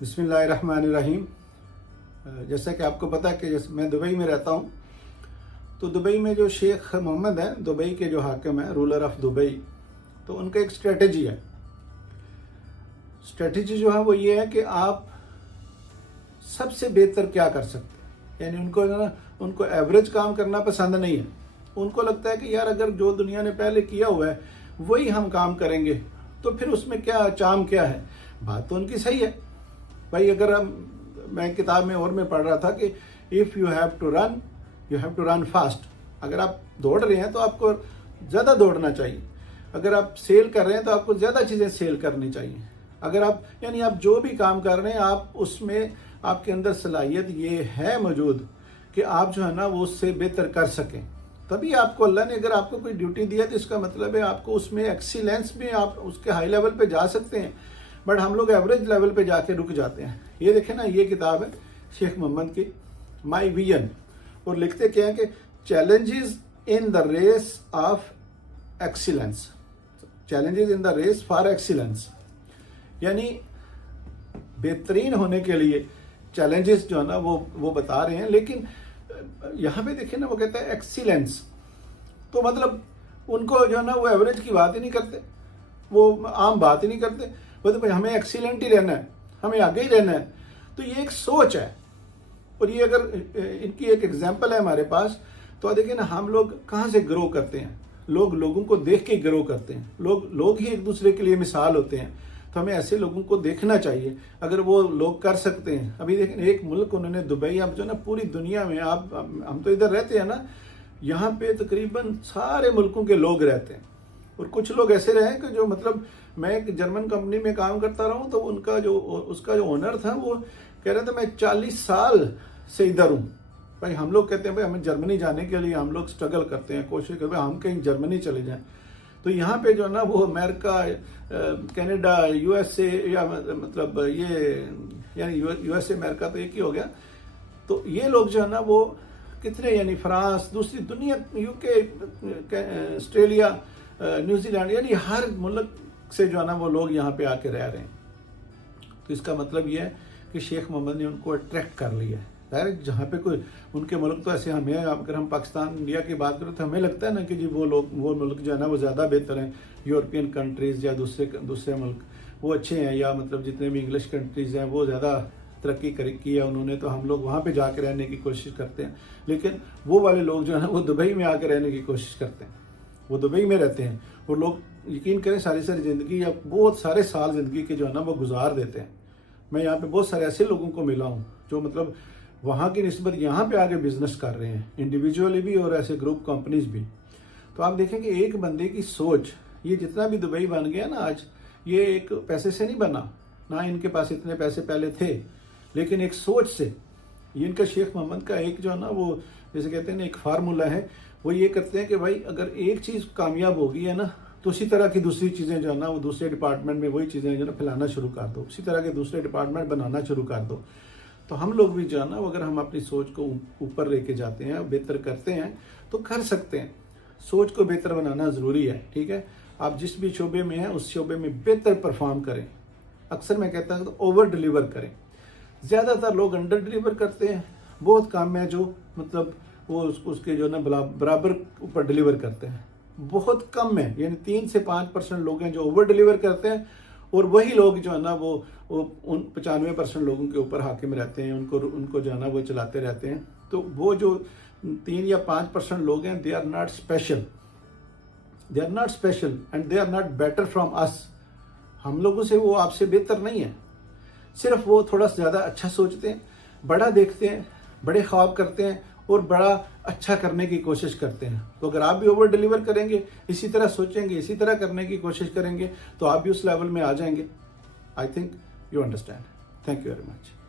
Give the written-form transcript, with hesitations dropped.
बिस्मिल्लाहिर्रहमानिर्रहीम। जैसा कि आपको पता है कि मैं दुबई में रहता हूँ, तो दुबई में जो शेख मोहम्मद हैं, दुबई के जो हाकिम हैं, रूलर ऑफ दुबई, तो उनका एक स्ट्रेटजी है। स्ट्रेटजी जो है वो ये है कि आप सबसे बेहतर क्या कर सकते हैं। यानी उनको जो ना, उनको एवरेज काम करना पसंद नहीं है। उनको लगता है कि यार अगर जो दुनिया ने पहले किया हुआ है वही हम काम करेंगे तो फिर उसमें क्या चाम क्या है। बात तो उनकी सही है भाई। अगर मैं किताब में और मैं पढ़ रहा था कि if you have to run fast. अगर आप दौड़ रहे हैं तो आपको ज़्यादा दौड़ना चाहिए। अगर आप सेल कर रहे हैं तो आपको ज़्यादा चीज़ें सेल करनी चाहिए। अगर आप यानी आप जो भी काम कर रहे हैं आप उसमें आपके अंदर सलाहियत ये है मौजूद कि आप जो है ना वो उससे बेहतर कर सकें। तभी आपको अल्लाह ने अगर आपको कोई ड्यूटी दिया तो इसका मतलब है आपको उसमें एक्सीलेंस में आप उसके हाई लेवल पे जा सकते हैं। बट हम लोग एवरेज लेवल पे जाके रुक जाते हैं। ये देखें ना, ये किताब है शेख मोहम्मद की, माई विजन, और लिखते क्या है कि challenges in the race of excellence, challenges in the race for excellence. यानी बेहतरीन होने के लिए चैलेंजेस जो है ना वो बता रहे हैं। लेकिन यहाँ पे देखिए ना, वो कहता है एक्सीलेंस, तो मतलब उनको जो है ना वो एवरेज की बात ही नहीं करते, वो आम बात ही नहीं करते। वो तो भाई हमें एक्सीलेंट ही रहना है, हमें आगे ही रहना है। तो ये एक सोच है। और ये अगर इनकी एक एग्जांपल है हमारे पास, तो देखिए ना, हम लोग कहाँ से ग्रो करते हैं। लोग लोगों को देख के ग्रो करते हैं। लोग ही एक दूसरे के लिए मिसाल होते हैं। तो हमें ऐसे लोगों को देखना चाहिए अगर वो लोग कर सकते हैं। अभी देखें, एक मुल्क उन्होंने दुबई, अब जो ना पूरी दुनिया में आप हम तो इधर रहते हैं ना, यहाँ पे तकरीबन सारे मुल्कों के लोग रहते हैं। और कुछ लोग ऐसे रहे कि जो मतलब, मैं एक जर्मन कंपनी में काम करता रहा हूँ, तो उसका जो ओनर था वो कह रहा था मैं 40 साल से इधर हूँ। भाई हम लोग कहते हैं भाई हमें जर्मनी जाने के लिए हम लोग स्ट्रगल करते हैं, कोशिश करते हैं हम कहीं जर्मनी चले जाएं। तो यहाँ पे जो है ना वो अमेरिका, कनाडा, यूएसए, या मतलब ये यानी यूएसए अमेरिका तो एक ही हो गया। तो ये लोग जो है ना वो कितने, यानी फ्रांस, दूसरी दुनिया, यूके, ऑस्ट्रेलिया, न्यूजीलैंड, यानी हर मुल्क से जो है ना वो लोग यहाँ पे आके रह रहे हैं। तो इसका मतलब ये है कि शेख मोहम्मद ने उनको अट्रैक्ट कर लिया है। डायरेक्ट जहाँ पे कोई उनके मुल्क, तो ऐसे हमें, अगर हम पाकिस्तान, इंडिया की बात करें तो हमें लगता है ना कि जी वो मुल्क जो है ना वो ज़्यादा बेहतर हैं। यूरोपियन कंट्रीज़ या दूसरे मुल्क वो अच्छे हैं, या मतलब जितने भी इंग्लिश कंट्रीज़ हैं वो ज़्यादा तरक्की की है उन्होंने, तो हम लोग वहाँ पे जाके रहने की कोशिश करते हैं। लेकिन वो वाले लोग जो है ना वो दुबई में आके रहने की कोशिश करते हैं। वो दुबई में रहते हैं और लोग यकीन करें सारी ज़िंदगी या बहुत सारे साल ज़िंदगी के जो है ना वो गुजार देते हैं। मैं यहाँ पे बहुत सारे ऐसे लोगों को मिला हूँ जो मतलब वहाँ की निस्बत यहाँ पे आके बिजनेस कर रहे हैं, इंडिविजुअली भी और ऐसे ग्रुप कंपनीज भी। तो आप देखें कि एक बंदे की सोच, ये जितना भी दुबई बन गया ना आज, ये एक पैसे से नहीं बना, ना इनके पास इतने पैसे पहले थे, लेकिन एक सोच से। ये इनका शेख मोहम्मद का एक जो है ना वो जैसे कहते हैं ना एक फार्मूला है। वो ये करते हैं कि भाई अगर एक चीज़ कामयाब होगी है ना, तो उसी तरह की दूसरी चीज़ें जो है ना वो दूसरे डिपार्टमेंट में वही चीज़ें जो है ना फैलाना शुरू कर दो, उसी तरह के दूसरे डिपार्टमेंट बनाना शुरू कर दो। तो हम लोग भी जो है ना अगर हम अपनी सोच को ऊपर लेके जाते हैं, बेहतर करते हैं, तो कर सकते हैं। सोच को बेहतर बनाना ज़रूरी है, ठीक है। आप जिस भी शोबे में हैं उस शोबे में बेहतर परफॉर्म करें। अक्सर मैं कहता हूँ तो ओवर डिलीवर करें। ज़्यादातर लोग अंडर डिलीवर करते हैं। बहुत काम है जो मतलब वो उसके जो ना बराबर ऊपर डिलीवर करते हैं। बहुत कम है, यानी 3 से 5% लोग हैं जो ओवर डिलीवर करते हैं, और वही लोग जो है ना वो उन 95% लोगों के ऊपर हाकिम रहते हैं। उनको जो है ना वो चलाते रहते हैं। तो वो जो 3 या 5% लोग हैं, they are not special, and they are not better from us. हम लोगों से वो आपसे बेहतर नहीं है, सिर्फ वो थोड़ा सा ज़्यादा अच्छा सोचते हैं, बड़ा देखते हैं, बड़े ख्वाब करते हैं और बड़ा अच्छा करने की कोशिश करते हैं। तो अगर आप भी ओवर डिलीवर करेंगे, इसी तरह सोचेंगे, इसी तरह करने की कोशिश करेंगे, तो आप भी उस लेवल में आ जाएंगे। I think you understand. Thank you very much.